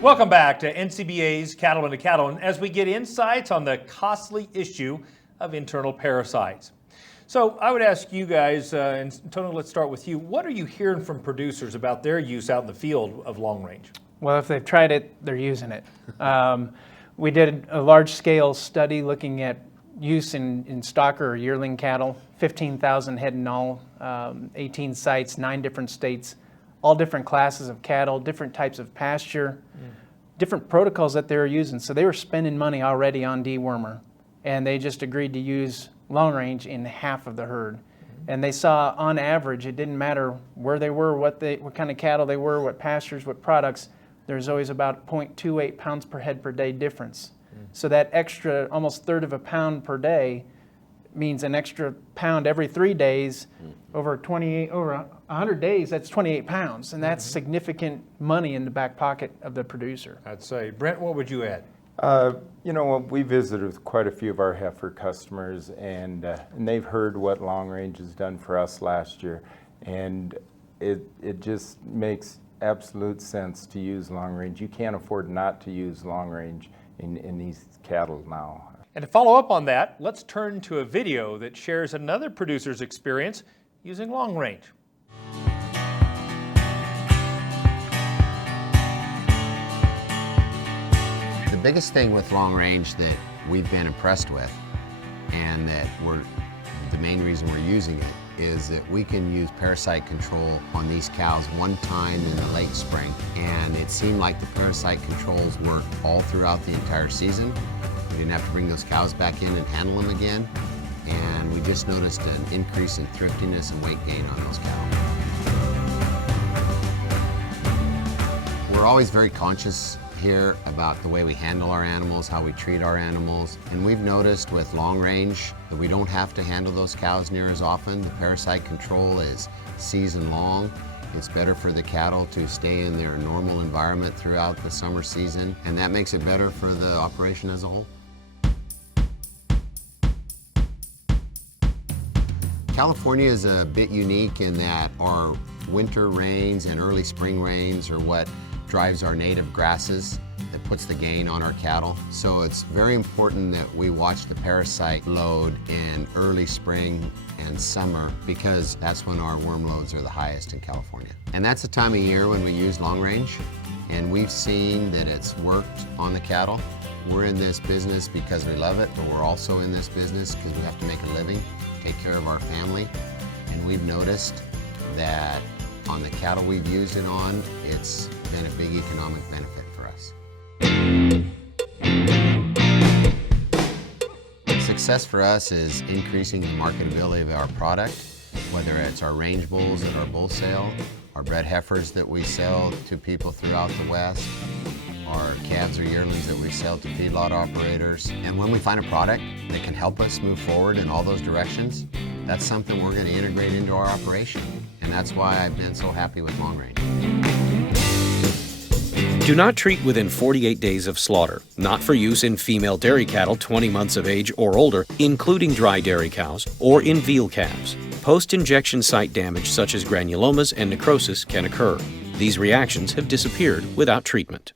Welcome back to NCBA's Cattlemen to Cattlemen as we get insights on the costly issue of internal parasites. So I would ask you guys, and Tony, let's start with you. What are you hearing from producers about their use out in the field of long range? Well, if they've tried it, they're using it. We did a large-scale study looking at use in stocker or yearling cattle, 15,000 head in all, 18 sites, 9 different states, all different classes of cattle, different types of pasture, different protocols that they were using. So they were spending money already on dewormer, and they just agreed to use long range in half of the herd. And they saw, on average, it didn't matter where they were, what kind of cattle they were, what pastures, what products, there's always about 0.28 pounds per head per day difference. So that extra, almost third of a pound per day, means an extra pound every 3 days. Over 100 days, that's 28 pounds, and that's significant money in the back pocket of the producer. I'd say. Brent, what would you add? You know, we visited with quite a few of our heifer customers, and they've heard what Long Range has done for us last year, and it just makes absolute sense to use Long Range. You can't afford not to use Long Range in these cattle now. And to follow up on that, let's turn to a video that shares another producer's experience using long range. The biggest thing with long range that we've been impressed with, and that the main reason we're using it, is that we can use parasite control on these cows one time in the late spring. And it seemed like the parasite controls worked all throughout the entire season. We didn't have to bring those cows back in and handle them again. And we just noticed an increase in thriftiness and weight gain on those cows. We're always very conscious here about the way we handle our animals, how we treat our animals. And we've noticed with long range that we don't have to handle those cows near as often. The parasite control is season long. It's better for the cattle to stay in their normal environment throughout the summer season, and that makes it better for the operation as a whole. California is a bit unique in that our winter rains and early spring rains are what drives our native grasses that puts the gain on our cattle. So it's very important that we watch the parasite load in early spring and summer, because that's when our worm loads are the highest in California. And that's the time of year when we use long range, and we've seen that it's worked on the cattle. We're in this business because we love it, but we're also in this business because we have to make a living, take care of our family, and we've noticed that on the cattle we've used it on, it's been a big economic benefit for us. Success for us is increasing the marketability of our product, whether it's our range bulls at our bull sale, our bred heifers that we sell to people throughout the West, our calves or yearlings that we sell to feedlot operators. And when we find a product that can help us move forward in all those directions, that's something we're going to integrate into our operation. And that's why I've been so happy with long range. Do not treat within 48 days of slaughter, not for use in female dairy cattle 20 months of age or older, including dry dairy cows, or in veal calves. Post-injection site damage such as granulomas and necrosis can occur. These reactions have disappeared without treatment.